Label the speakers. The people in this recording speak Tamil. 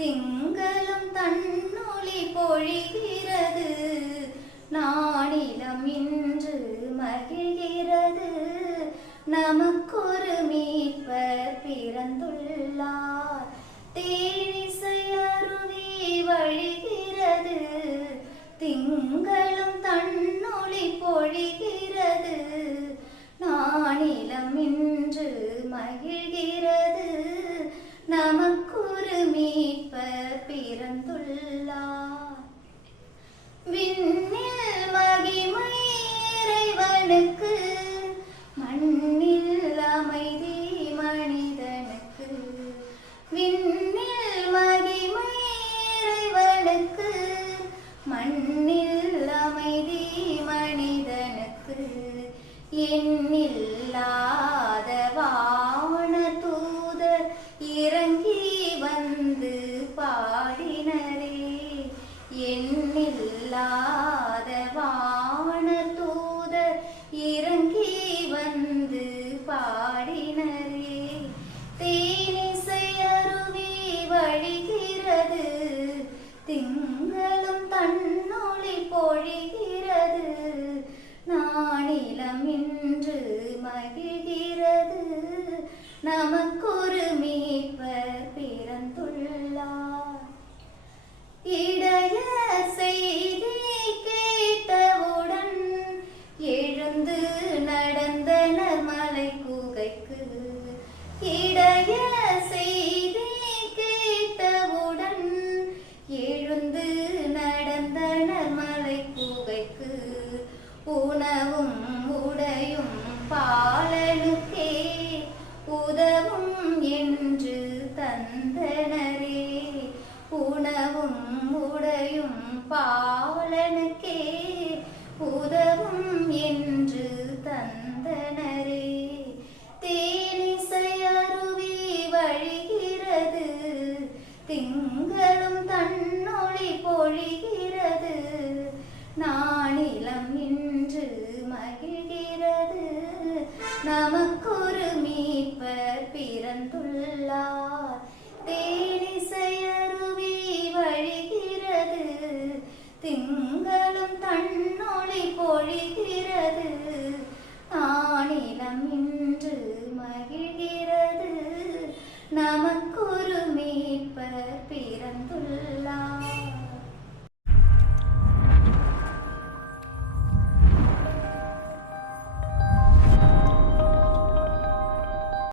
Speaker 1: திங்களும் தன்னொளி பொழிகிறது. நாடிலம் இன்று மகிழ்கிறது. நமக்கொரு மீட்பர் பிறந்துள்ளார். தேனிசை அருவி வழிகிறது. திங்களும் தன்னொளி பொழிகிறது. எண்ணில்லாத வான தூதர் இறங்கி வந்து பாடினரே. எண்ணில்லாத வான தூதர் இறங்கி வந்து பாடினரே. தேனிசை அருவி வழிகிறது திங்களும் தன் நமக்கொரு பாலனுக்கே உதவும் என்று தந்தனரே. தேனிசையருவி வழிகிறது திங்களும் தன்னொளி பொழிகிறது. நானிலம் இன்று மகிழ்கிறது நம கண்களும் தன்னொளி பொழிகிறது. ஆனிலம் இன்று மகிழ்கிறது. நமக்கு